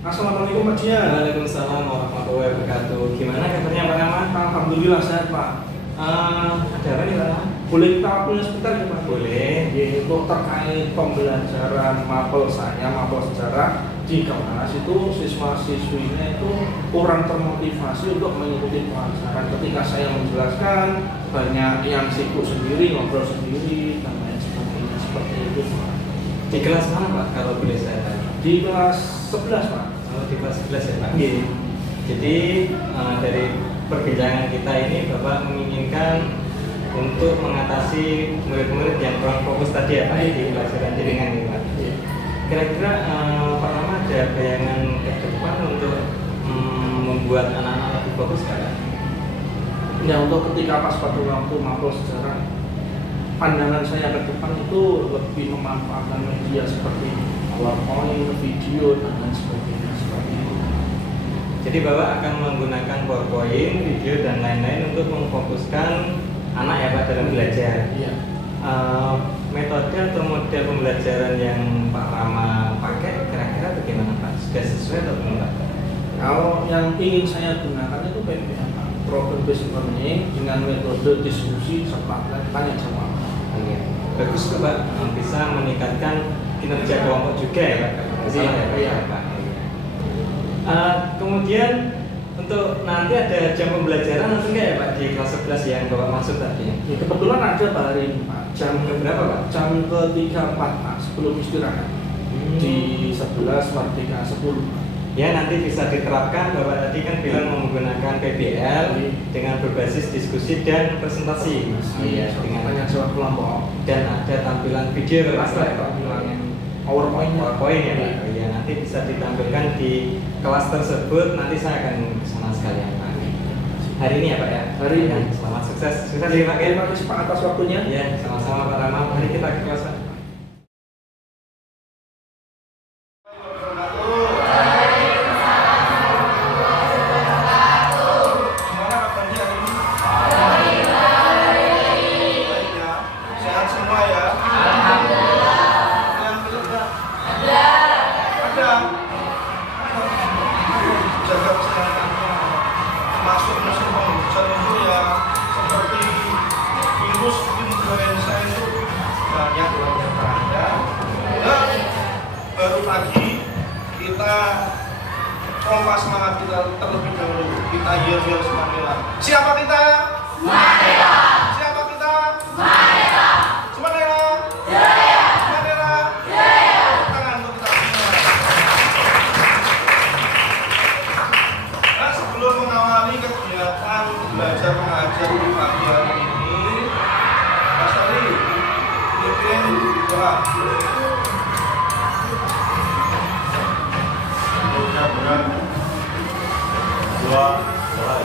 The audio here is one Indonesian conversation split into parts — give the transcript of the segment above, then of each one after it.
Assalamualaikum Pak Dian. Waalaikumsalam warahmatullahi wabarakatuh. Gimana kabarnya Pak Rahmat? Alhamdulillah sehat Pak. Ada apa nih Pak Rahmat? Boleh kita waktunya sebentar ya Pak? Boleh. Yaitu terkait pembelajaran mapel sejarah di kelas itu siswa-siswinya itu kurang termotivasi untuk mengikuti pelajaran. Ketika saya menjelaskan, banyak yang sibuk sendiri, ngobrol sendiri, dan lain sebagainya seperti itu Pak. Di kelas mana Pak kalau boleh saya tanya? Di kelas 11 Pak. Oh, di kelas 11 ya Pak? Iya. Jadi dari perbincangan kita ini Bapak menginginkan untuk mengatasi murid-murid yang kurang fokus tadi ya Pak di pelajaran jaringan ini Pak. Iya. Kira-kira Pak Rahmat ada bayangan ke depan untuk membuat anak-anak lebih fokus kan? Ya, untuk ketika pas pada waktu mapel sejarah, pandangan saya ke depan itu lebih memanfaatkan media seperti PowerPoint, video, dan lain sebagainya seperti itu. Jadi Bapak akan menggunakan PowerPoint, video dan lain-lain untuk memfokuskan anak ya Pak dalam belajar. Iya. Metode atau model pembelajaran yang Pak Rama pakai kira-kira bagaimana Pak? Sudah sesuai atau belum Pak? Kalau yang ingin saya gunakan itu PBL, Problem Based Learning, dengan metode diskusi serta tanya jawab. Bagus tuh Pak, bisa meningkatkan kinerja kelompok juga ya Pak? Iya. Pak. Kemudian untuk nanti ada jam pembelajaran nanti enggak ya Pak di kelas 11 yang Bapak maksud tadi? Ya, kebetulan ada Pak hari ini Pak. Jam berapa Pak? Jam ke-3-4 Pak, sebelum istirahat. Di 11 Merdeka 10. Ya nanti bisa diterapkan. Bapak tadi kan bilang menggunakan PBL dengan berbasis diskusi dan presentasi. Iya, dengan tanya jawab kelompok. Dan ada tampilan video PowerPoint ya Pak. Ya nanti bisa ditampilkan di kelas tersebut. Nanti saya akan kesana sekalian Pak. Hari ini ya Pak ya. Hari ini. Selamat sukses. Sukses ya Pak ya. Terima kasih Pak atas waktunya. Ya sama-sama Pak Rama. Mari kita ke kelas Pak. Masuk musim penghujan itu ya seperti virus influenza itu banyak berada. Dan baru lagi kita pompa semangat kita terlebih dahulu. Kita yel-yel semangat. Siapa kita? Semangat. Siapa kita? Semangat. Semangat. Jaya. Semangat. Jaya. Tangan untuk kita semua. Nah, sebelum mengawali kegiatan belajar mengajar di pagi hari ini, Mas Ali bikin doa. Mudah-mudahan doa mulai.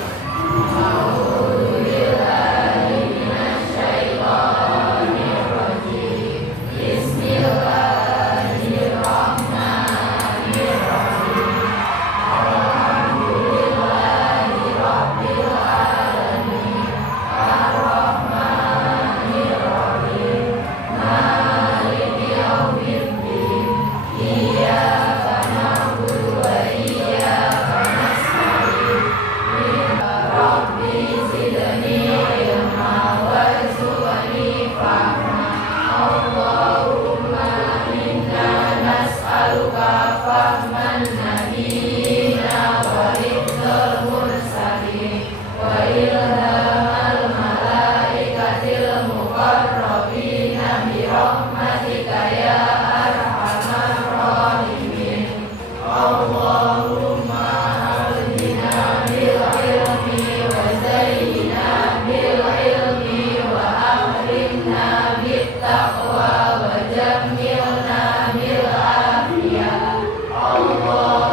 Allah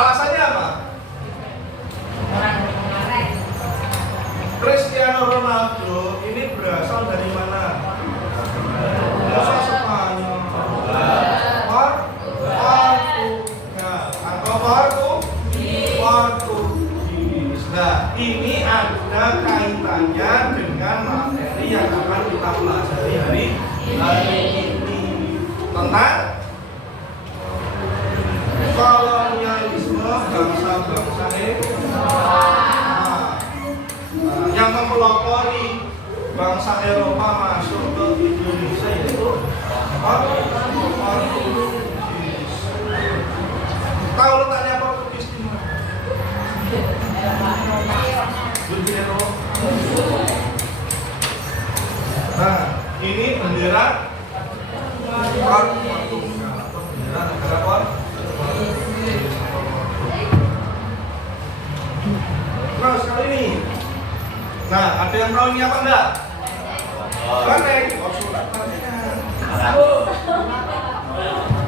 Alasannya apa? Cristiano Ronaldo ini berasal dari mana? Bahasa Spanyol. Portugal atau Portugis. Nah, ini ada kaitannya dengan materi yang akan kita pelajari hari ini tentang kolonialisme bangsa-bangsa yang mempelopori bangsa Eropa masuk ke Indonesia, yaitu Portugis. Tahu letaknya Portugis di mana? Bendera. Nah, ini bendera Portugal atau bendera negara Portugis. Terus kali ini, nah ada yang tahu ini apa enggak? Banteng.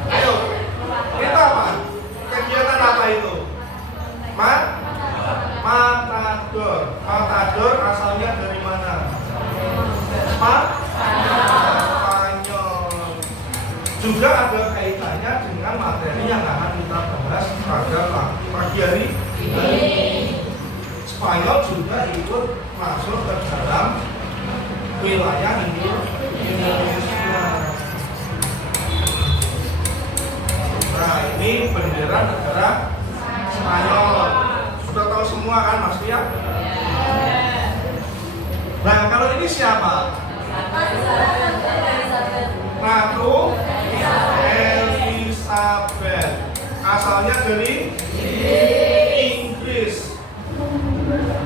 Ayo, itu apa? Kegiatan apa itu? Matador. Matador asalnya dari mana? Spanyol. Juga ada kaitannya dengan materi yang akan kita bahas pada pagi hari ini. Spanyol juga ikut masuk ke dalam wilayah Indonesia. Nah, ini bendera negara Spanyol. Sudah tahu semua kan Mas Tia? Nah, kalau ini siapa? Ratu Elizabeth. Asalnya dari Inggris.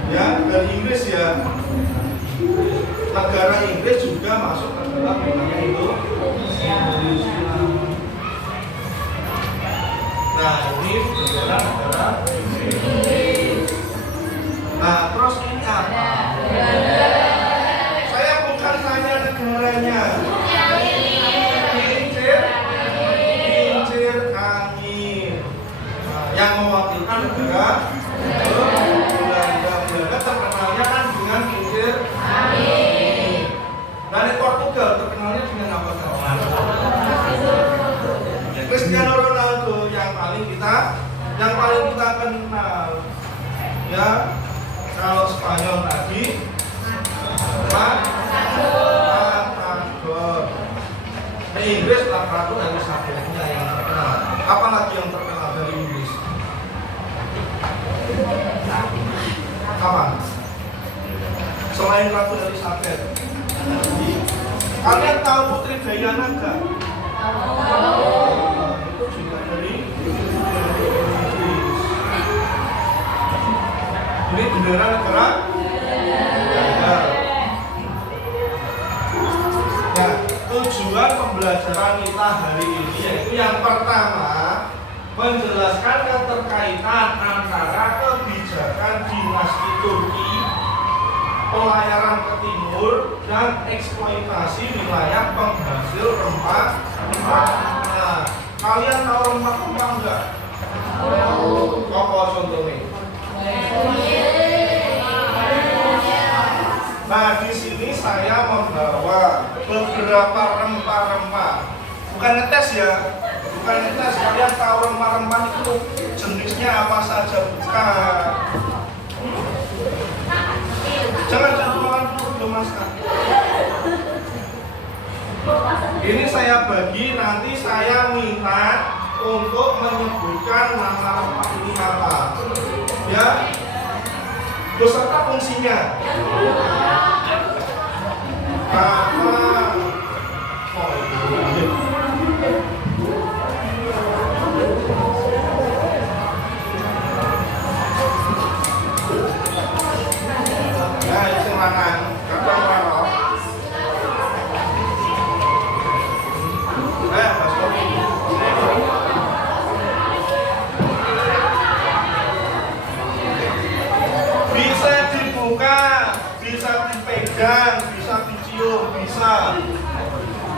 Ya, dari Inggris ya. Negara Inggris juga masuk ke dalam wilayah itu. Nah, ini bendera negara Inggris. Nah, terus ini apa? Saya bukan tanya negaranya. Kincir angin. Nah, yang mewakilkan negara Belanda terkenalnya kan dengan kincir angin. Dari Portugal terkenalnya dengan apa? Cristiano Ronaldo yang paling kita kenal. Ya, kalau Spanyol tadi Matador. Inggris Ratu Elizabeth-nya yang terkenal. Apalagi yang terkenal dari Inggris? Apa? Selain Ratu Elizabeth, kalian tahu Putri Diana enggak? Itu juga dari Inggris. Ini bendera negara. Nah, tujuan pembelajaran kita hari ini yaitu yang pertama, menjelaskan keterkaitan antara kebijakan dinasti Turki, pelayaran ke timur, dan eksploitasi wilayah penghasil rempah. Nah, kalian tahu rempah-rempah enggak? Apa contohnya? Nah, di sini saya membawa beberapa rempah-rempah. Bukan ngetes ya, bukan ngetes. Kalian tahu rempah-rempah itu jenisnya apa saja? Bukan. Jangan makan dulu Mas. Ini saya bagi, nanti saya minta untuk menyebutkan nama rempah ini apa. Ya, beserta fungsinya. Bisa dibuka, bisa dipegang, bisa dicium, bisa.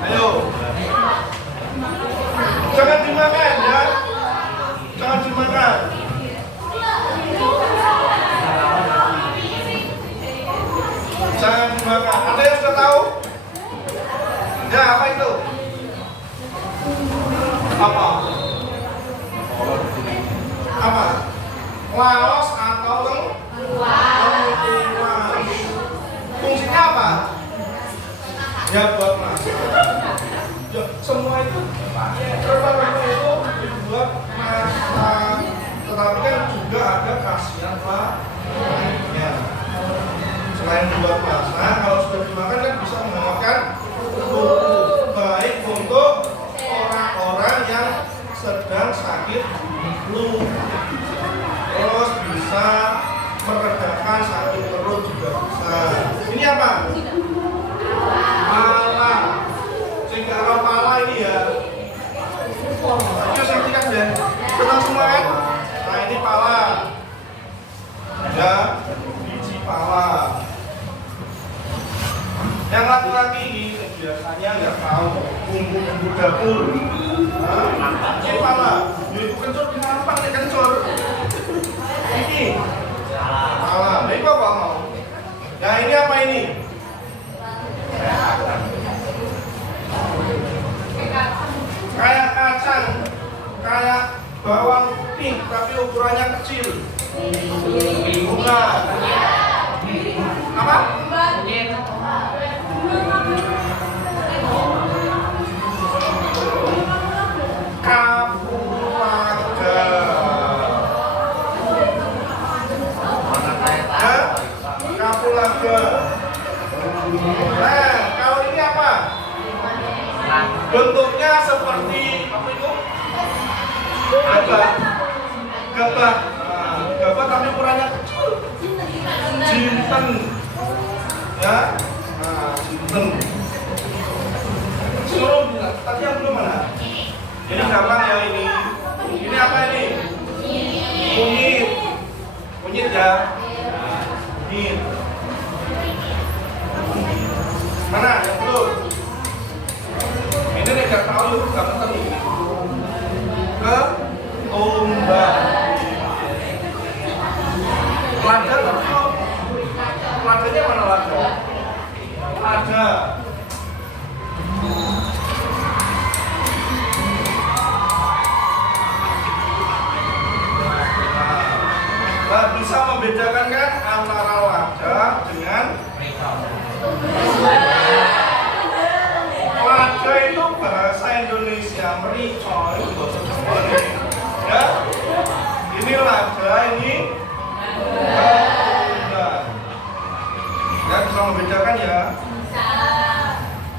Ayo. Jangan dimakan ya. Jangan dimakan. Ya, apa itu? Apa? Apa? Laos atau lengkuas. Fungsinya apa? Ya buat masak. Ya, semua itu rempah-rempah itu dibuat masak. Tetapi kan juga ada khasiat lainnya. Selain buat masak, kalau sudah dimakan kan bisa mengeluarkan tubuh, baik untuk orang-orang yang sedang sakit flu, terus bisa meredakan sakit perut juga bisa. Ini apa? Pala. Jika pala ini ya. Ayo saya tingkat ya. Betul semua kan? Nah ini pala. Ya, biji pala. Yang laki-laki ini biasanya nggak tahu bumbu-bumbu dapur. Nah, ini pala. Itu kencur gampang nih kencur. Ini pala. Nah, ini apa mau? Nah ini apa ini? Kayak kacang, kayak bawang pink tapi ukurannya kecil. Bukan. Apa? Kapulaga. Kapulaga. Nah, kalau ini apa? Bentuknya seperti apa itu? Gabah. Gabah. Nah, gabah tapi ukurannya kecil. Jinten. Ya. Nah, jinten. Seluruh bilang, tadi yang belum mana? Ini gampang ya ini. Ini apa ini? Kunyit. Kunyit ya. Kunyit. Mana yang belum? Ini nih nggak tahu lu nggak ngerti. Ketumbar. Lada atau ladanya mana lada? Lada. Nah, bisa membedakan kan antara lada dengan lada itu bahasa Indonesia, merica itu bahasa Jawa nih. Ya, ini lada, ini ketumbar. Ya bisa membedakan ya.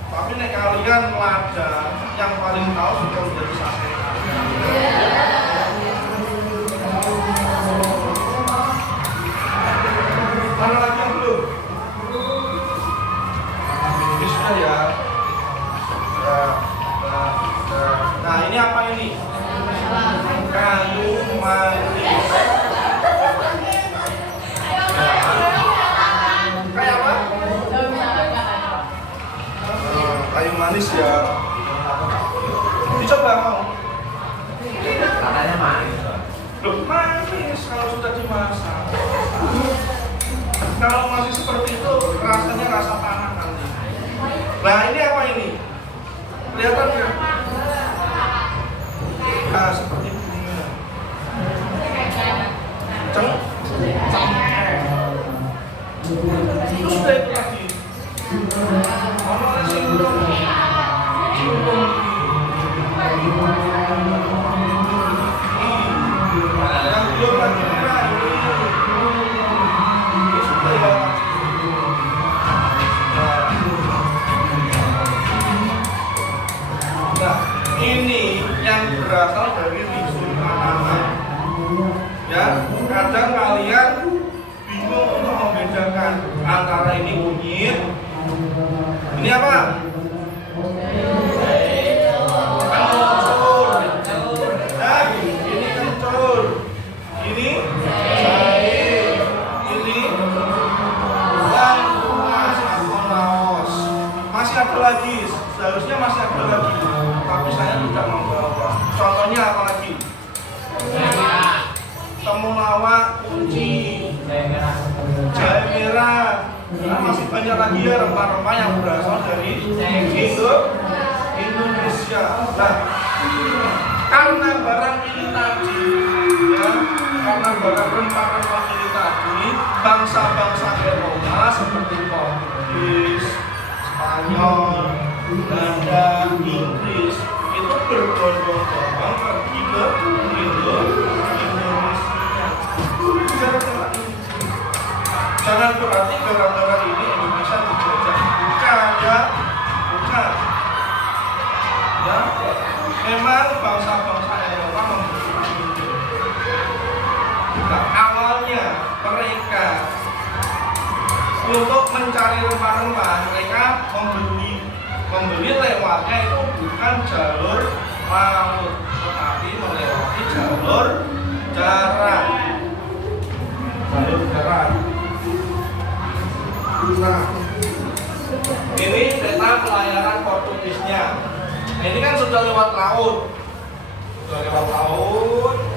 Tapi nih kalian lada yang paling tahu sudah menjadi sate. Mana lagi yang belum? Ini sudah ya. Nah ini apa ini? Kayu manis. Kayak apa? Kayu manis ya. Dicoba mau? Katanya manis. Loh manis kalau sudah dimasak. Kalau masih seperti itu rasanya rasa tanah nanti. Nah ini apa ini? Kelihatan nggak? Nah seperti bunga. Cengkeh. Itu sudah itu lagi. Ono singgung. Yang belum lagi merah ini. Ini sudah ya. Nah, ini yang berasal dari risul tanaman. Ya, kadang kalian bingung untuk membedakan antara ini kunyit, ini apa? Kencur. Nah, ini kencur. Ini jahe. Ini lengkuas atau laos. Masih ada lagi, seharusnya masih ada lagi, tapi saya tidak membawa. Contohnya apa lagi? Temulawak, kunci, jahe merah. Nah, masih banyak lagi ya rempah-rempah yang berasal dari Indonesia. Indonesia. Nah, karena barang ini tadi, ya, karena barang rempah-rempah ini tadi, bangsa-bangsa Eropa seperti Portugis, Spanyol, Belanda, Inggris itu berbondong-bondong pergi ke Indonesia. Gara-gara ini. Jangan berarti gara-gara ini Indonesia dijajah. Bukan ya, bukan. Ya, memang bangsa-bangsa Eropa membutuhkan ini. Nah, awalnya mereka untuk mencari rempah-rempah, mereka membeli lewatnya itu bukan jalur laut, tetapi melewati jalur darat. Jalur darat. Nah, ini peta pelayaran Portugisnya. Nah, ini kan sudah lewat laut,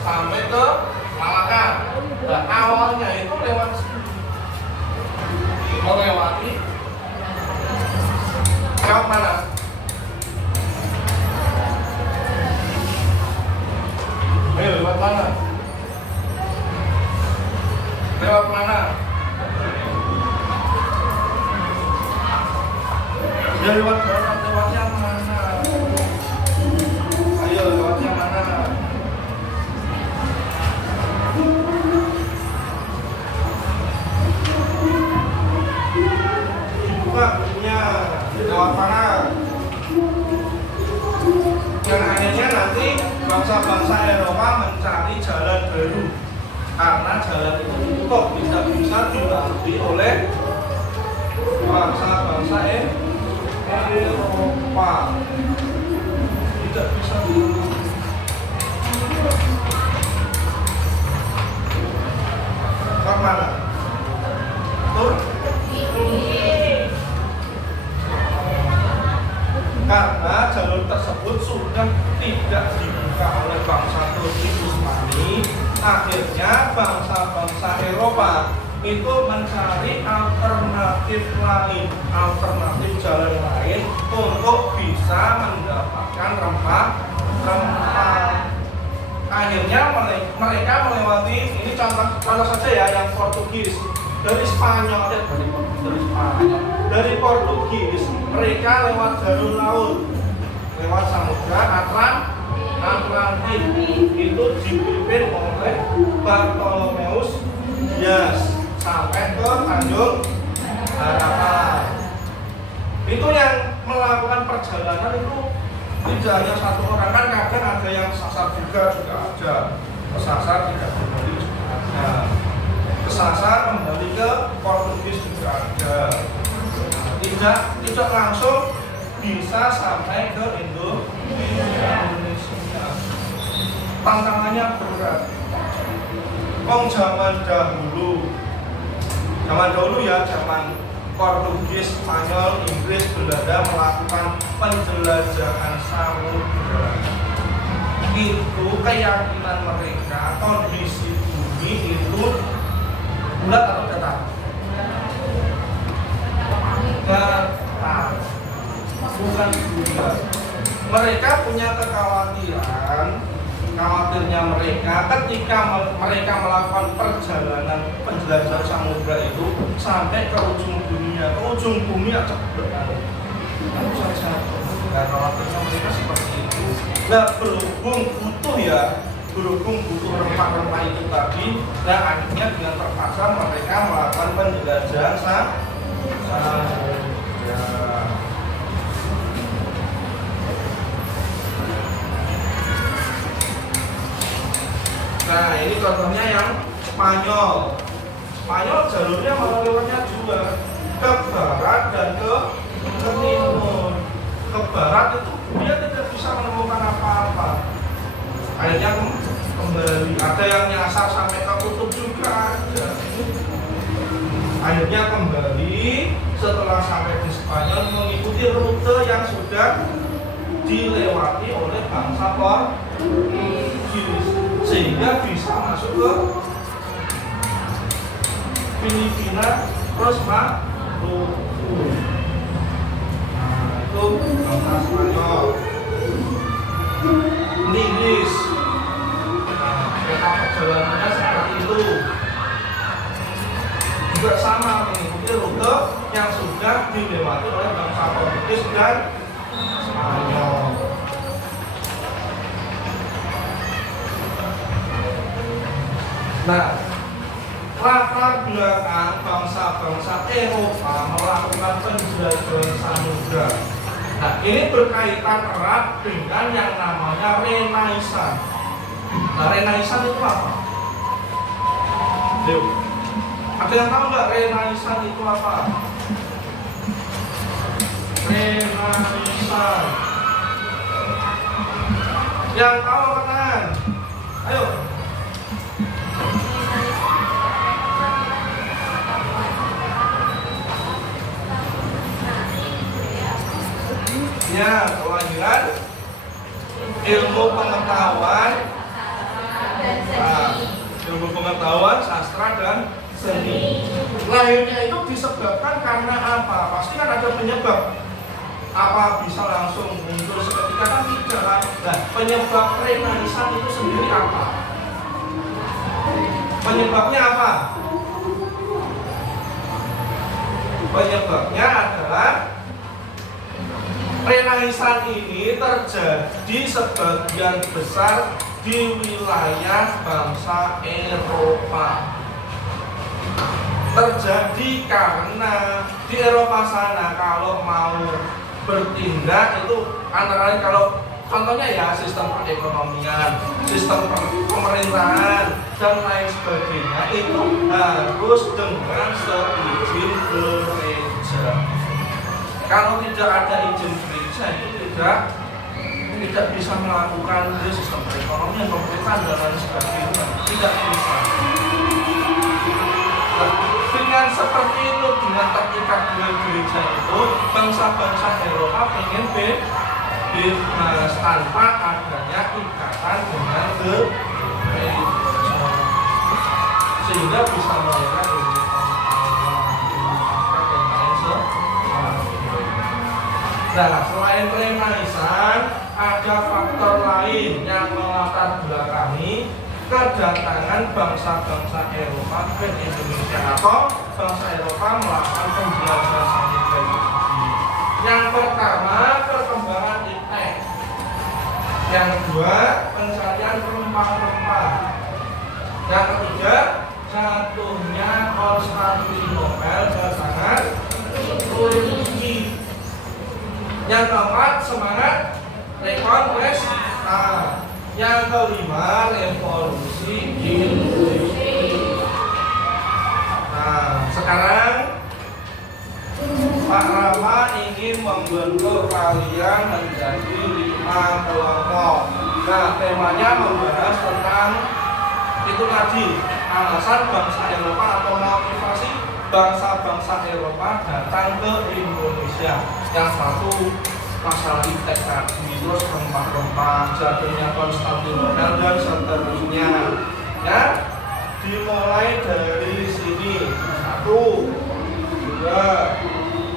sampai ke Malaka. Nah, awalnya itu melewati lewat mana? Lewat mana? Lewat mana? Ya lewat darat, lewatnya mana? Ayo, lewatnya mana? Dibuka bukunya, lewat mana? Yang akhirnya nanti bangsa-bangsa Eropa mencari jalan baru karena jalan itu tutup, bisa dilalui oleh bangsa-bangsa Eropa, tidak bisa dilalui. Ke mana? Karena jalur tersebut sudah tidak dibuka oleh bangsa Turki Utsmani, akhirnya bangsa-bangsa Eropa itu mencari alternatif lain, alternatif jalan lain untuk bisa mendapatkan rempah-rempah. Akhirnya mereka melewati, ini contoh saja ya, yang Portugis dari Spanyol, dari Portugis mereka lewat jalur laut, lewat Samudra Atlantik, itu dipimpin oleh Bartolomeus Dias sampai ke Tanjung Harapan. Itu yang melakukan perjalanan itu tidak hanya satu orang, kan kadang ada yang sasar juga ada, kesasar tidak kembali juga ada, kesasar kembali ke Portugis juga ada, tidak langsung bisa sampai ke Indonesia. Tantangannya berat. Zaman dahulu ya, zaman Portugis, Spanyol, Inggris, Belanda melakukan penjelajahan samudra. Itu keyakinan mereka kondisi bumi itu bulat atau datar? Datar, bukan bulat. Mereka punya khawatirnya mereka ketika mereka melakukan perjalanan penjelajahan samudra itu sampai ke ujung bumi aja berada. Dan khawatirnya mereka seperti itu. Nah, berhubung butuh rempah-rempah itu tadi, dan akhirnya dengan terpaksa mereka melakukan penjelajahan samudra. Nah, ini contohnya yang Spanyol. Spanyol jalurnya malah lewatnya juga ke barat dan ke timur. Ke barat itu dia tidak bisa menemukan apa-apa. Akhirnya kembali. Ada yang nyasar sampai ke kutub juga ada. Akhirnya kembali setelah sampai di Spanyol mengikuti rute yang sudah dilewati oleh bangsa Portugis, sehingga bisa masuk ke Filipina terus Maluku. Nah, itu bangsa Spanyol. Inggris. Nah, peta perjalanannya seperti itu. Juga sama mengikuti rute yang sudah dilewati oleh bangsa Portugis dan Spanyol. Nah, latar belakang bangsa-bangsa Eropa melakukan penjelajahan samudra. Nah, ini berkaitan erat dengan yang namanya Renaissance. Nah, Renaissance itu apa? Yuk, ada yang tahu nggak Renaissance itu apa? Renaissance. Yang tahu angkat tangan. Ayo. Ya, kelahiran ilmu pengetahuan, ilmu pengetahuan, sastra dan seni. Lahirnya itu disebabkan karena apa? Pasti kan ada penyebab. Apa bisa langsung muncul seketika? Kan tidak. Nah, penyebab Renaissance itu sendiri apa? Penyebabnya apa? Penyebabnya adalah Renaissance ini terjadi sebagian besar di wilayah bangsa Eropa. Terjadi karena di Eropa sana kalau mau bertindak itu antara lain, kalau contohnya ya sistem perekonomian, sistem pemerintahan dan lain sebagainya itu harus dengan seizin gereja. Kalau tidak ada izin gereja itu tidak bisa melakukan sistem perekonomian, pemerintahan dan lain sebagainya, tidak bisa. Nah, dengan seperti itu, dengan terikat dengan gereja itu, bangsa-bangsa Eropa pengen bebas tanpa adanya ikatan dengan gereja, sehingga bisa melakukan Nah, selain Renaissance, ada faktor lain yang melatar belakangi kedatangan bangsa-bangsa Eropa ke Indonesia atau bangsa Eropa melakukan penjelajahan samudra itu. Yang pertama, perkembangan iptek. Yang kedua, pencarian rempah-rempah. Yang ketiga, jatuhnya Konstantinopel ke tangan Turki. Yang keempat, semangat rekonquista. Yang kelima, revolusi industri. Nah, sekarang Pak Rama ingin membentuk kalian menjadi 5 kelompok. Nah, temanya membahas tentang itu tadi, alasan bangsa Eropa atau motivasi bangsa-bangsa Eropa datang ke Indonesia. Yang satu masalah iptek tadi, terus rempah-rempah, jatuhnya Konstantinopel dan seterusnya. Ya, dimulai dari sini. 1, 2,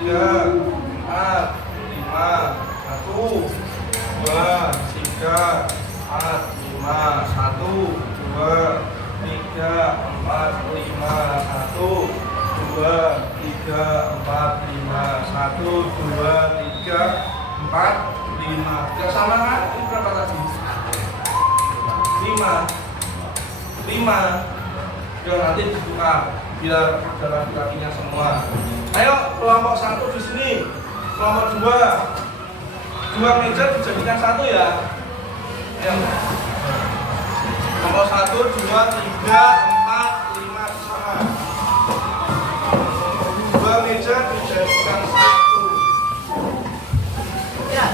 3, 4, 5. 1, 2, 3, 4, 5. 1, 2, 3, 4, 5. 1, 2, 3, 4, 5. 1, 2, 3, 4, 5. Tidak sama kan? Ini berapa tadi? 5. Biar nanti dibuka, biar ada laki-lakinya semua. Ayo, kelompok 1 di sini. Kelompok 2 meja dijadikan 1 ya. Ayo. Kelompok 1, 2, 3, 4, 5 sama. 2 meja dijadikan 1. Ya.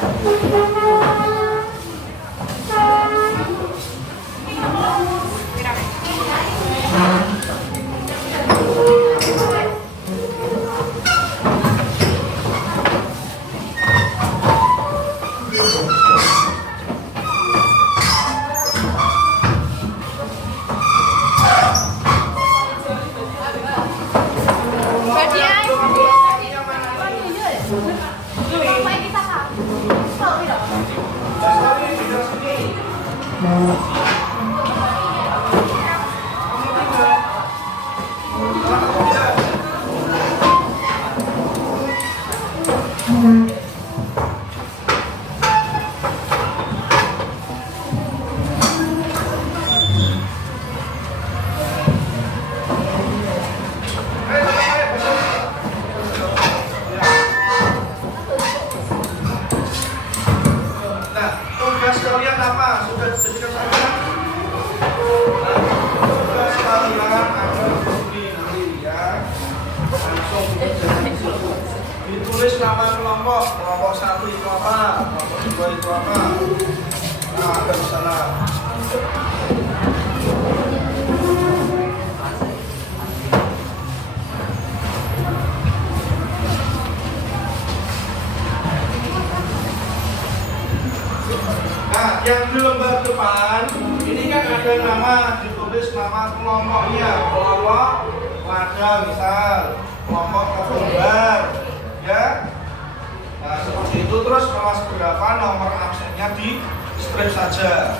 Nah, tugas kalian apa? Sudah dijadikan saya? Tugas kalian ada di nanti ya. Langsung dikerjakan di situ. Ditulis nama kelompok. Kelompok 1 itu apa? Kelompok 2 itu apa? Nah, ada di sana. Nah, yang di lembar depan ini kan ada nama, ditulis nama kelompoknya, kelompok lada misal, kelompok ketumbar, ya. Nah, seperti itu. Terus kelas berapa, nomor absennya di strip saja.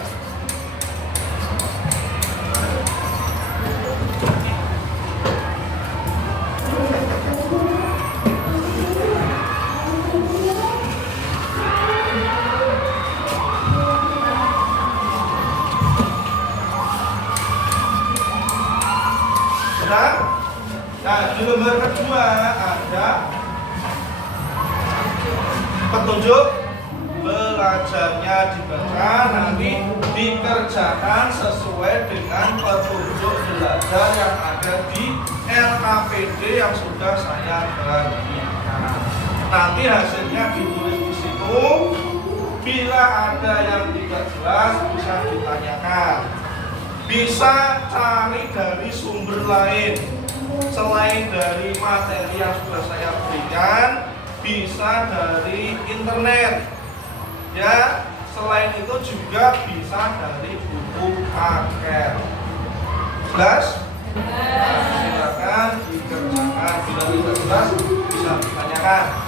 Nah, di lembar kedua ada petunjuk belajarnya dibaca, nanti dikerjakan sesuai dengan petunjuk belajar yang ada di LKPD yang sudah saya bagikan. Nanti hasilnya ditulis di situ. Bila ada yang tidak jelas bisa ditanyakan. Bisa cari dari sumber lain selain dari materi yang sudah saya berikan, bisa dari internet ya. Selain itu juga bisa dari buku paket. Jelas? Silakan dikerjakan. Bila tidak jelas bisa ditanyakan.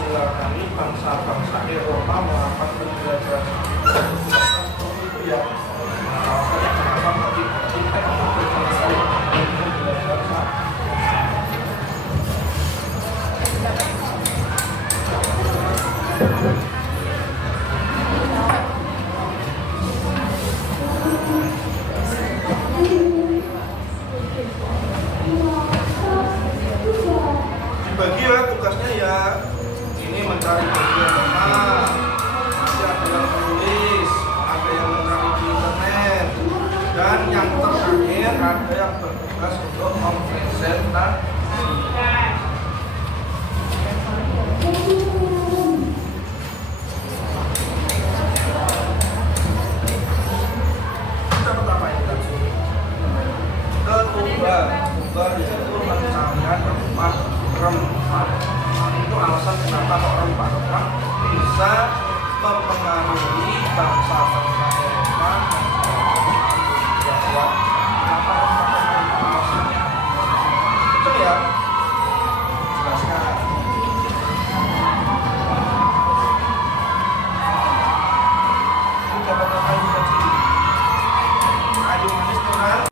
Melatar bangsa-bangsa Eropa melakukan penjelajahan itu ya. Alasannya kenapa dibagi ya tugasnya ya. Ini mencari bagian mana, nanti ada yang menulis, ada yang mencari di internet, dan yang terakhir ada yang bertugas untuk mempresentasikan. Kita pertama ini kan ketumbar itu pencarian rempah. Itu alasan kenapa kok rempah-rempah bisa mempengaruhi bangsa-bangsa Eropa. Bahwa kenapa rempah-rempah alasannya itu ya jelaskan. Ini dapat kayu kecil, kayu manis tenang.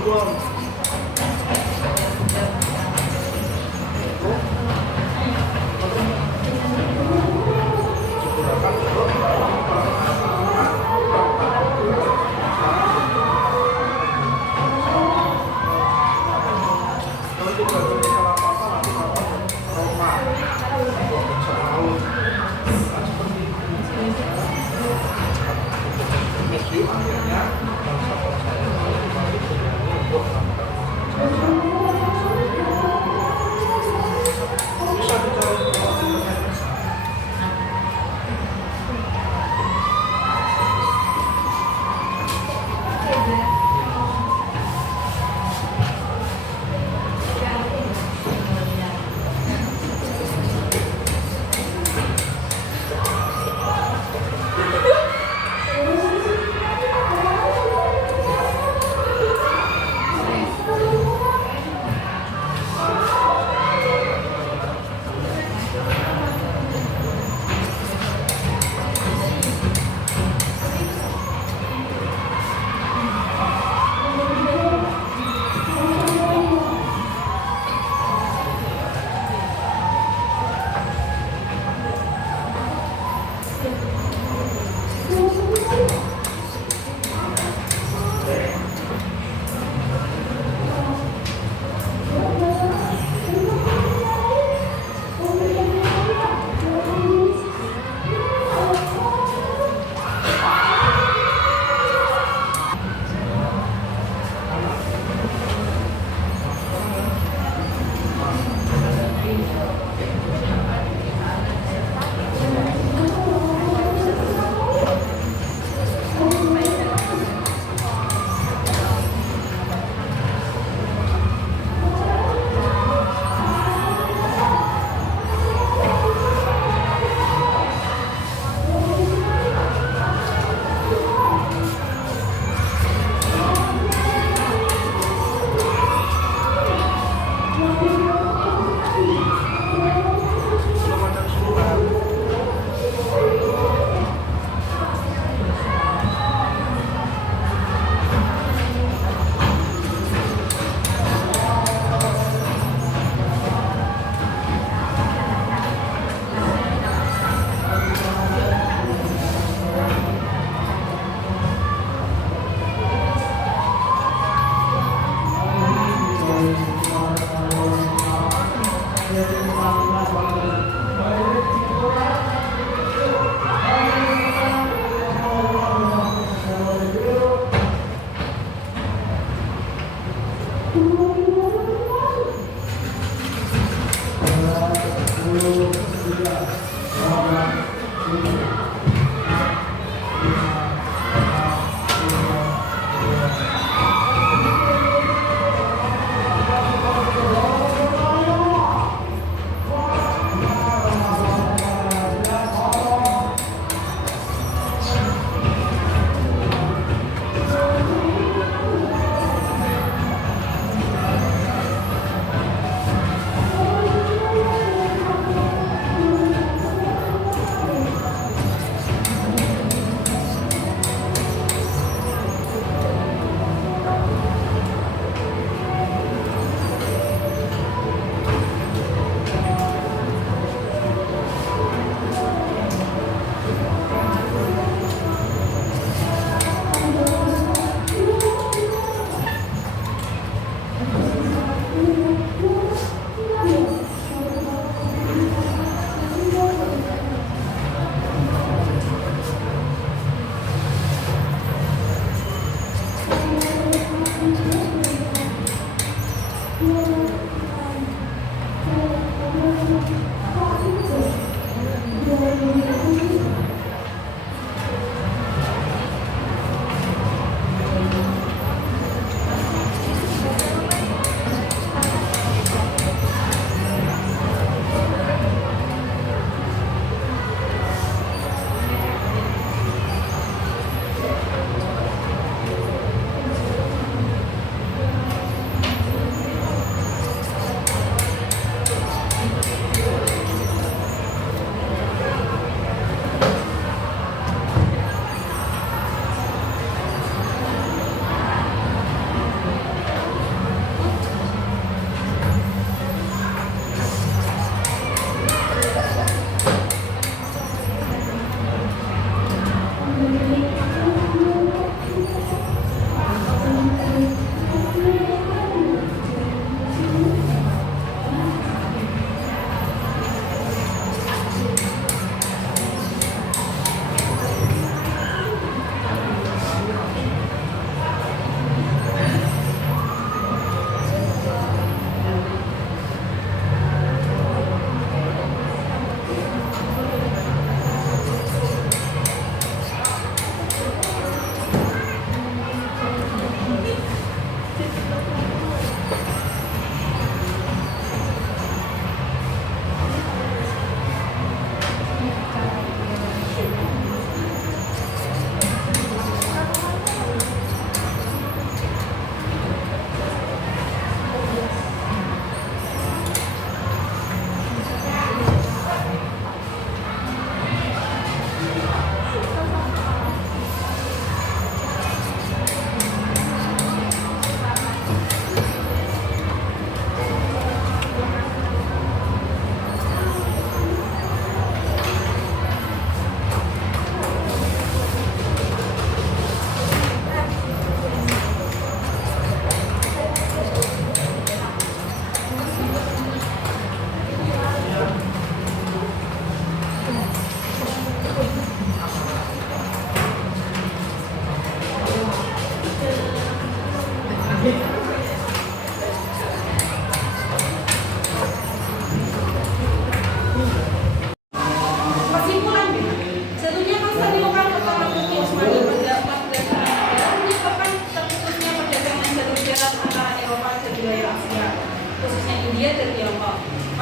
Tuhan. Kalau kita berada salah apa-apa, nanti apa? Trauma. Nah, seperti itu. Muslim akhirnya bangsa-bangsa yang balik berani untuk melakukan bisa dicari di internet bisa.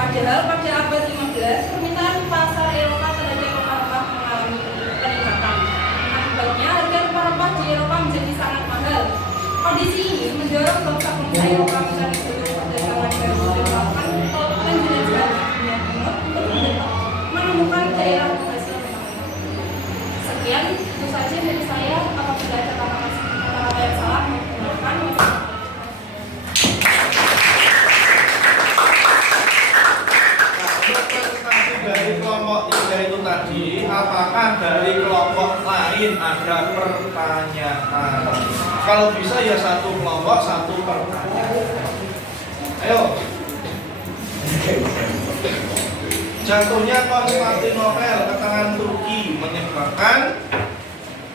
Padahal pada abad 15, permintaan pasar Eropa terhadap rempah-rempah mengalami peningkatan. Akibatnya harga rempah-rempah di Eropa menjadi sangat mahal. Kondisi ini mendorong bangsa-bangsa Eropa mencari jalur perdagangan baru dan melakukan penjelajahan dunia timur untuk menemukan daerah penghasil rempah. Sekian, itu saja dari saya. Apabila ada kata-kata yang salah, mohon maaf. Dari kelompok 3 itu tadi, apakah dari kelompok lain ada pertanyaan? Kalau bisa ya satu kelompok satu pertanyaan. Ayo. Jatuhnya Konstantinopel ke tangan Turki menyebabkan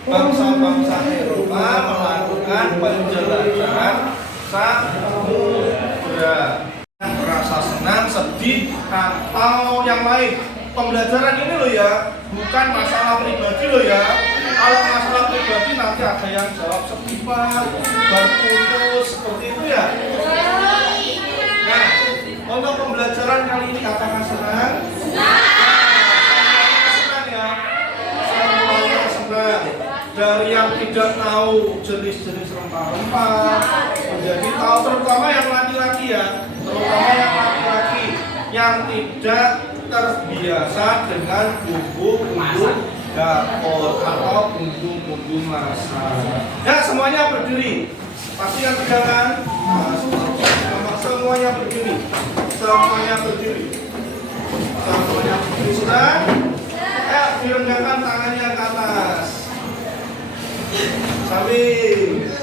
bangsa-bangsa Eropa melakukan penjelajahan samudra. Merasa senang, sedih, atau yang lain. Pembelajaran ini loh ya, bukan masalah pribadi loh ya. Kalau masalah pribadi nanti ada yang jawab sedih Pak, baru putus, seperti itu ya. Nah, untuk pembelajaran kali ini apakah senang? Senang ya. Semuanya senang. Dari yang tidak tahu jenis-jenis rempah-rempah menjadi tahu, terutama yang laki-laki ya. Terutama yang laki-laki yang tidak terbiasa dengan bumbu-bumbu dapur atau bumbu-bumbu masak. Ya, semuanya berdiri. Pasti yang tegangan. Semuanya berdiri. Semuanya berdiri. Semuanya berdiri. Sudah? Direndahkan tangannya ke atas. Samping.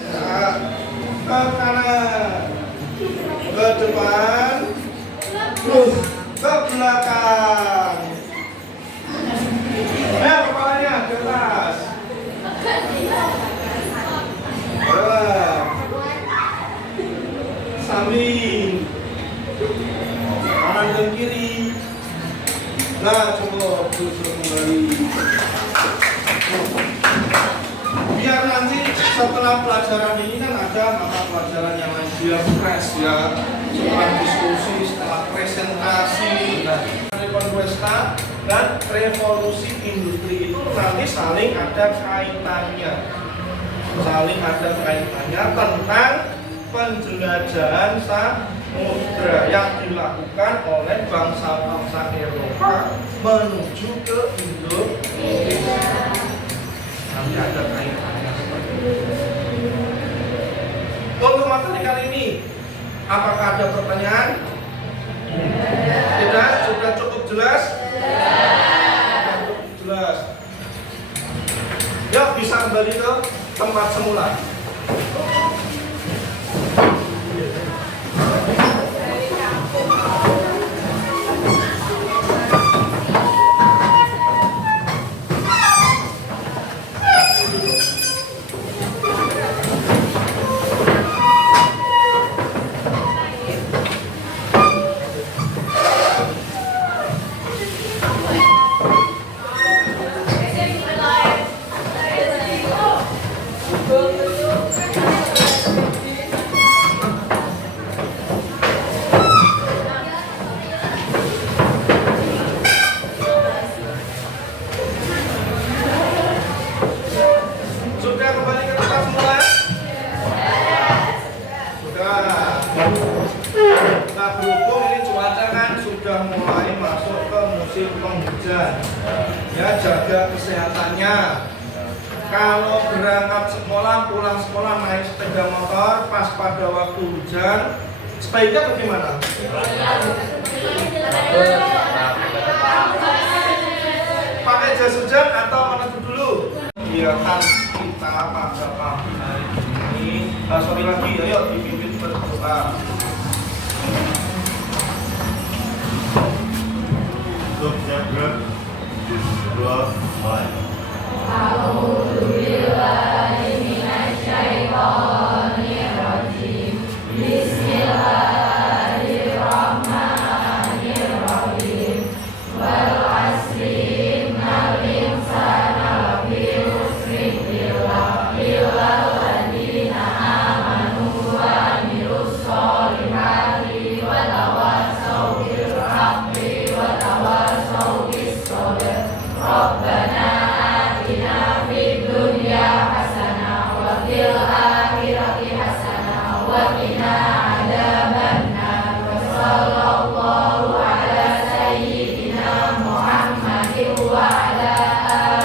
Ya. Ke kanan. Ke depan, ke belakang. Kepalanya ke atas. Samping, kanan dan kiri. Nah, coba duduk kembali. Biar nanti setelah pelajaran ini kan ada mata pelajaran yang lain, biar fresh ya. Setelah diskusi, setelah presentasi, Konquista dan revolusi industri itu nanti saling ada kaitannya. Saling ada kaitannya tentang penjelajahan samudra yang dilakukan oleh bangsa-bangsa Eropa menuju ke Indonesia. Nanti ada kaitannya seperti itu. Untuk materi kali ini, apakah ada pertanyaan? Tidak? Sudah cukup jelas? Sudah cukup jelas. Yuk, bisa kembali ke tempat semula. Jaga kesehatannya. Kalau berangkat sekolah, pulang sekolah naik sepeda motor, pas pada waktu hujan, sebaiknya bagaimana? Pakai jas hujan atau meneduh dulu? Biarkan kita pada pagi hari ini. Sorry lagi, ayo dipimpin berdoa. Untuk jaga dua mulai. Bismillahirrahmanirrahim. Wal asri innal insana lafi khusrin illa alladziina aamanu wa 'amilus sholihaati wa tawassaw bil fil akhirati hasanah wa qina adzabannar. Wassallallahu ala sayyidina Muhammadin wa ala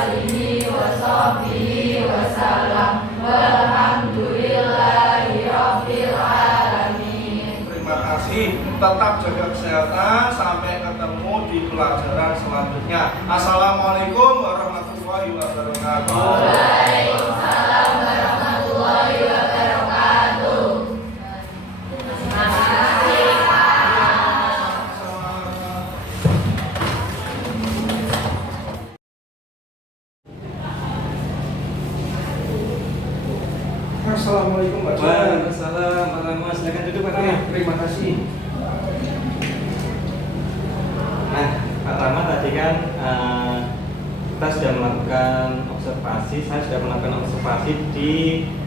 alihi wa sahbihi wa sallam. Walhamdulillahi rabbil alamin. Terima kasih. Tetap jaga kesehatan. Sampai ketemu di pelajaran selanjutnya. Assalamualaikum warahmatullahi wabarakatuh. Waalaikumsalam warahmatullahi wabarakatuh. Assalamualaikum Pak. Waalaikumsalam Pak Rama, silakan duduk Pak Rama. Terima kasih. Nah, Pak Rama tadi kan kita sudah melakukan observasi, saya sudah melakukan observasi di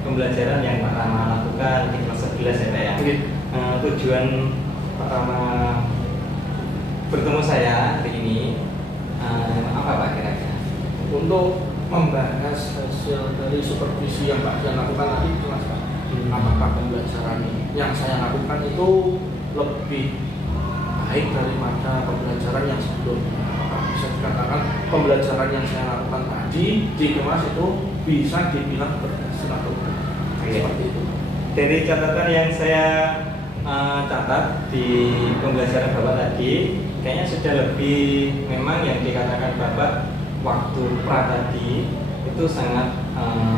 pembelajaran yang Pak Rama lakukan di kelas 11 ya Pak ya. Tujuan Pak Rama bertemu saya hari ini apa Pak kira-kira? Untuk membahas hasil dari supervisi yang Pak Jan lakukan tadi di kelas Pak. Apakah pembelajaran yang saya lakukan itu lebih baik daripada pembelajaran yang sebelumnya? Apakah bisa dikatakan pembelajaran yang saya lakukan tadi di kelas itu bisa dibilang berhasil atau enggak? Seperti itu. Dari catatan yang saya catat di pembelajaran Bapak tadi, kayaknya sudah lebih, memang yang dikatakan Bapak waktu pra tadi itu sangat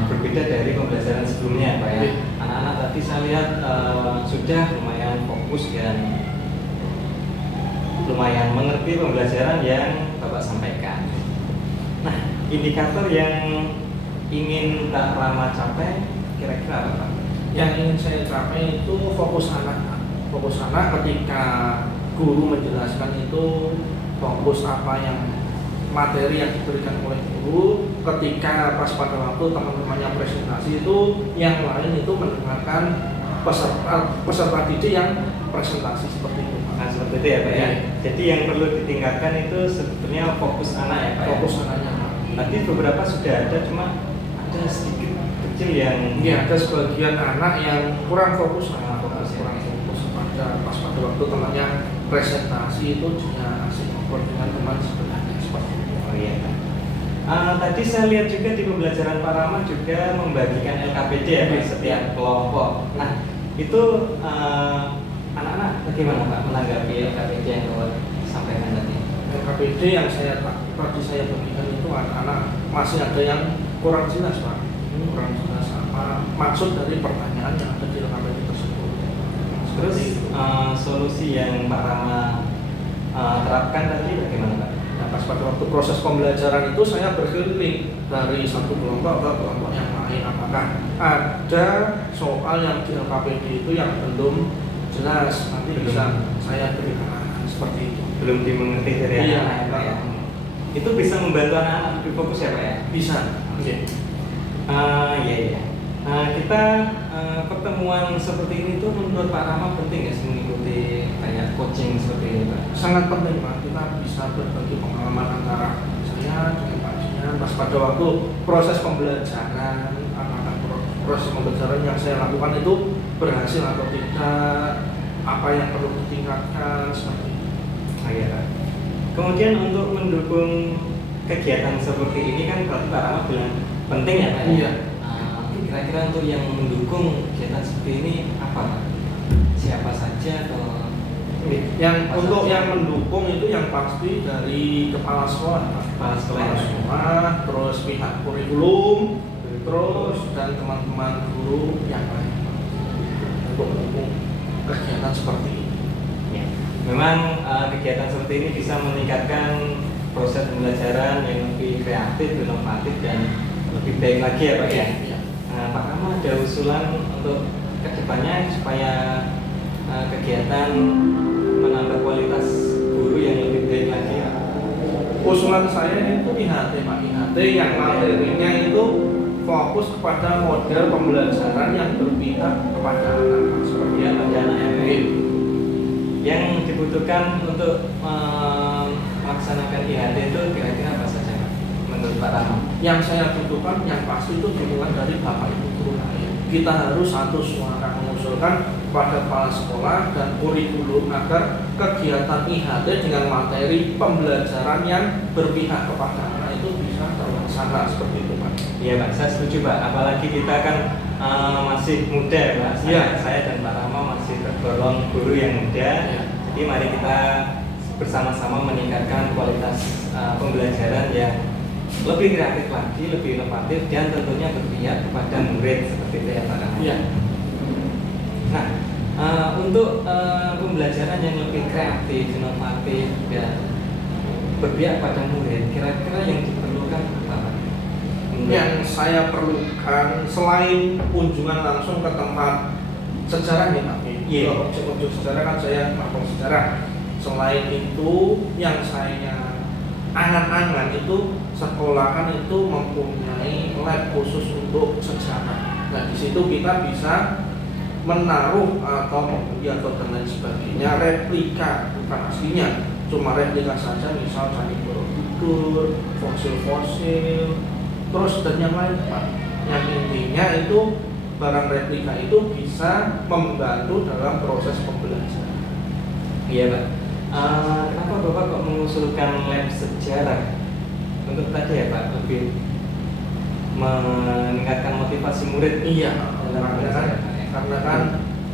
berbeda dari pembelajaran sebelumnya Pak ya. Anak-anak tadi saya lihat sudah lumayan fokus dan lumayan mengerti pembelajaran yang Bapak sampaikan. Nah, indikator yang ingin Pak Rama capai kira-kira apa Pak? Yang ingin saya capai itu fokus anak. Fokus anak ketika guru menjelaskan itu fokus apa yang materi yang diberikan oleh guru, ketika pas pada waktu teman-temannya presentasi itu yang lain itu mendengarkan peserta didik yang presentasi seperti itu. Nah, seperti itu ya Pak ya. Jadi yang perlu ditingkatkan itu sebetulnya fokus anak ya Pak. Fokus anaknya. Tadi beberapa sudah ada, cuma ada sedikit kecil yang Ya, ada sebagian anak yang kurang fokus pada pas pada waktu temannya presentasi itu dia asik ngobrol dengan teman sebenarnya seperti itu. oh iya Pak. Tadi saya lihat juga di pembelajaran Pak Rama juga membagikan LKPD ya Pak, setiap kelompok. Nah, itu anak-anak bagaimana Pak menanggapi LKPD yang Bapak sampaikan tadi? LKPD yang tadi saya bagikan itu anak-anak masih ada yang kurang jelas Pak. Kurang jelas apa maksud dari pertanyaan yang ada di LKPD tersebut. Terus Seperti itu. solusi yang Pak Rama terapkan tadi bagaimana Pak? Nah, pas pada waktu proses pembelajaran itu saya berkeliling dari satu kelompok ke kelompok yang lain. Apakah ada soal yang di LKPD itu yang belum jelas? Nanti bisa saya berikan arahan seperti itu. Belum dimengerti dari Iya, anak-anak ya Pak ya? Pak. Itu bisa membantu anak-anak lebih fokus ya Pak ya? Bisa. Oke. Iya. Kita pertemuan seperti ini tuh menurut Pak Rama penting nggak sih mengikuti kayak coaching seperti ini Pak? Sangat penting Pak, kita bisa berbagi pengalaman antara saya dengan Pak Jian pas pada waktu proses pembelajaran, apakah proses pembelajaran yang saya lakukan itu berhasil atau tidak, apa yang perlu ditingkatkan seperti itu. Iya Pak. Kemudian untuk mendukung kegiatan seperti ini kan berarti Pak Rama bilang penting ya Pak? Iya. Kira-kira untuk yang mendukung kegiatan seperti ini apa Pak? Siapa saja atau Yang apa untuk saja? yang mendukung itu yang pasti dari kepala sekolah, Pak. Kepala sekolah. Kepala sekolah, terus pihak kurikulum, terus dan teman-teman guru yang lain untuk mendukung kegiatan seperti ini. Ya. Memang kegiatan seperti ini bisa meningkatkan proses pembelajaran yang lebih kreatif, inovatif dan lebih baik lagi ya Pak ya. Iya. Pak Rama ada usulan untuk kedepannya supaya kegiatan menambah kualitas guru yang lebih baik lagi ya? Usulan saya itu IHT Pak, IHT yang materinya itu fokus kepada model pembelajaran yang berpihak kepada anak seperti Ya, itu. pada anak yang dibutuhkan untuk melaksanakan IHT itu kira-kira apa saja Pak? Menurut Pak Rama? Yang saya butuhkan yang pasti itu dukungan dari bapak ibu guru lain. kita harus satu suara mengusulkan kepada kepala sekolah dan kurikulum agar kegiatan IHT dengan materi pembelajaran yang berpihak kepada anak itu bisa terlaksana seperti itu Pak. Iya Pak, saya setuju Pak. Apalagi kita kan masih muda ya Pak. Saya dan Pak Rama masih tergolong guru yang muda. Ya. Jadi mari kita bersama-sama meningkatkan kualitas pembelajaran yang lebih kreatif lagi, lebih inovatif dan tentunya berpihak kepada murid seperti itu ya Pak Rama. Iya. Nah, untuk pembelajaran yang lebih kreatif, inovatif dan berpihak pada murid, kira-kira yang diperlukan apa Pak? Yang saya perlukan selain kunjungan langsung ke tempat sejarah nih Pak. Iya. Objek-objek sejarah kan saya mapel sejarah. Selain itu yang saya angan-angan itu sekolahan itu mempunyai lab khusus untuk sejarah. Nah di situ kita bisa menaruh atau membeli atau dan lain sebagainya replika, bukan aslinya, cuma replika saja, misal Candi Borobudur, fosil-fosil, terus dan yang lain Pak. Yang intinya itu barang replika itu bisa membantu dalam proses pembelajaran. Iya Pak. Kenapa Bapak kok mengusulkan lab sejarah? Untuk tadi ya Pak, lebih meningkatkan motivasi murid. Iya, karena kan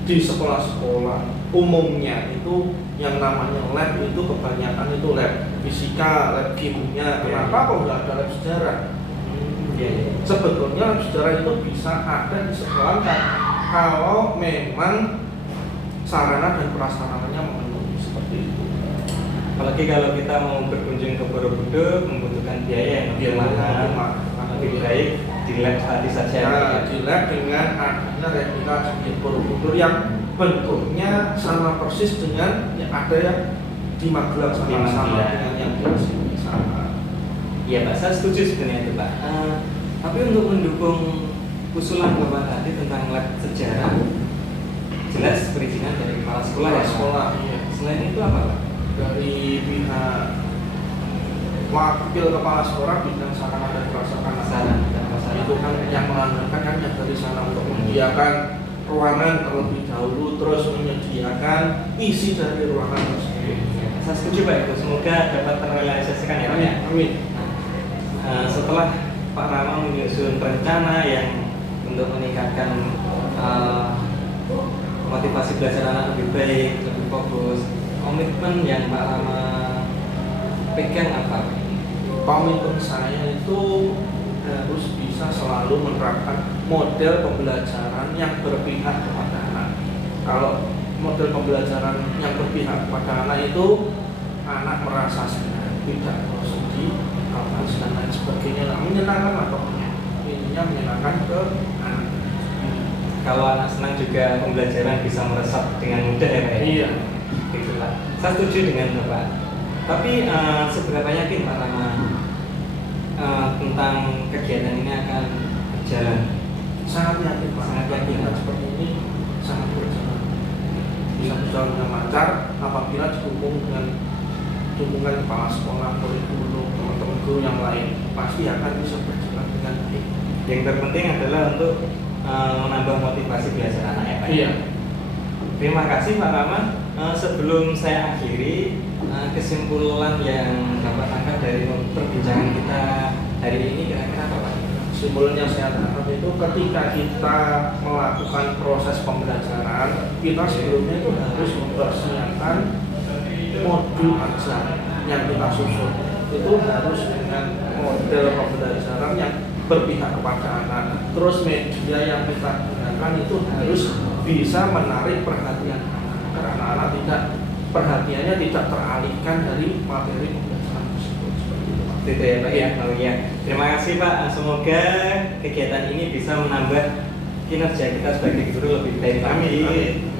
di sekolah-sekolah umumnya itu yang namanya lab itu kebanyakan itu lab fisika, lab kimia. Kenapa kok nggak ada lab sejarah? Iya. Sebetulnya lab sejarah itu bisa ada di sekolah kalau memang sarana dan prasarananya memenuhi seperti itu. Apalagi kalau kita mau berkunjung ke Borobudur membutuhkan biaya yang lebih mahal, lebih baik di lab tadi saja. Nah, di lab dengan adanya replika Candi Borobudur yang bentuknya sama persis dengan yang ada yang di Magelang, sama dengan yang di sini sama. Iya Pak, saya setuju sebenarnya itu Pak. Tapi untuk mendukung usulan Bapak tadi tentang lab sejarah, jelas perizinan dari kepala sekolah ya. Sekolah, iya. Selain itu apa Pak? Dari pihak wakil kepala sekolah bidang sarana dan prasarana itu kan yang melanggarkan kan yang dari sana untuk menyediakan ruangan terlebih dahulu, terus menyediakan isi dari ruangan tersebut. Saya setuju Pak itu, semoga dapat terrealisasikan ya Pak ya. Amin. Setelah Pak Rama menyusun rencana yang untuk meningkatkan motivasi belajar anak lebih baik, lebih fokus, komitmen yang Pak Rama pegang apa? Komitmen saya itu harus bisa selalu menerapkan model pembelajaran yang berpihak kepada anak. Kalau model pembelajaran yang berpihak kepada anak itu anak merasa senang, tidak sedih, dan lain sebagainya, menyenangkan lah pokoknya. Intinya menyenangkan ke anak. Kalau anak senang juga pembelajaran bisa meresap dengan mudah ya Pak? Iya. Itulah. Saya setuju dengan Bapak. Tapi seberapa yakin Pak Rama tentang kegiatan ini akan berjalan? Sangat yakin Pak. Sangat yakin. Kegiatan seperti ini sangat berjalan. Bisa berjalan dengan lancar apabila didukung dengan dukungan kepala sekolah, kurikulum, teman-teman guru yang lain, pasti akan bisa berjalan dengan baik. Yang terpenting adalah untuk menambah motivasi belajar anak ya Pak. Iya. Terima kasih Pak Rama. Sebelum saya akhiri, kesimpulan yang Bapak tangkap dari perbincangan kita hari ini kira-kira apa Pak? Simbolnya saya tangkap itu ketika kita melakukan proses pembelajaran, kita sebelumnya itu harus mempersiapkan modul ajar yang kita susun. Itu harus dengan model pembelajaran yang berpihak kepada anak. Terus media yang kita gunakan itu harus bisa menarik perhatian anak, karena anak tidak perhatiannya tidak teralihkan dari materi pembelajaran tersebut. Seperti itu Pak. Itu ya Pak ya. Oh iya. Terima kasih Pak. Semoga kegiatan ini bisa menambah kinerja kita sebagai guru lebih baik lagi,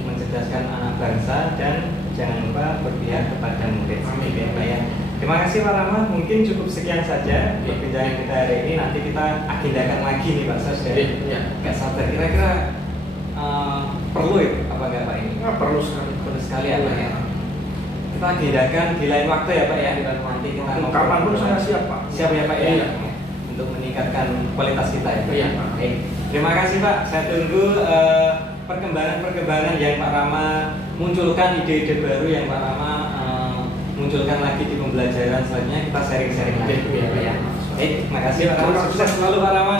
mencerdaskan anak bangsa dan jangan lupa berpihak kepada murid. Amin ya Pak ya. Terima kasih Pak Rama. Mungkin cukup sekian saja perbincangan kita hari ini. Nanti kita agendakan lagi nih Pak. Saya sudah nggak sabar. Kira-kira perlu ya apa enggak Pak ini? Perlu sekali. Perlu sekali ya Pak ya. Kita agendakan di lain waktu ya Pak ya. Nanti kita Kapanpun saya siap Pak. Siap ya Pak ya. Iya. Untuk meningkatkan kualitas kita ya Pak. Iya. Baik. Terima kasih Pak, saya tunggu perkembangan-perkembangan yang Pak Rama munculkan, ide-ide baru yang Pak Rama munculkan lagi di pembelajaran selanjutnya. Kita sharing-sharing ide ya Pak ya. Terima kasih Pak Rama, sukses selalu Pak Rama.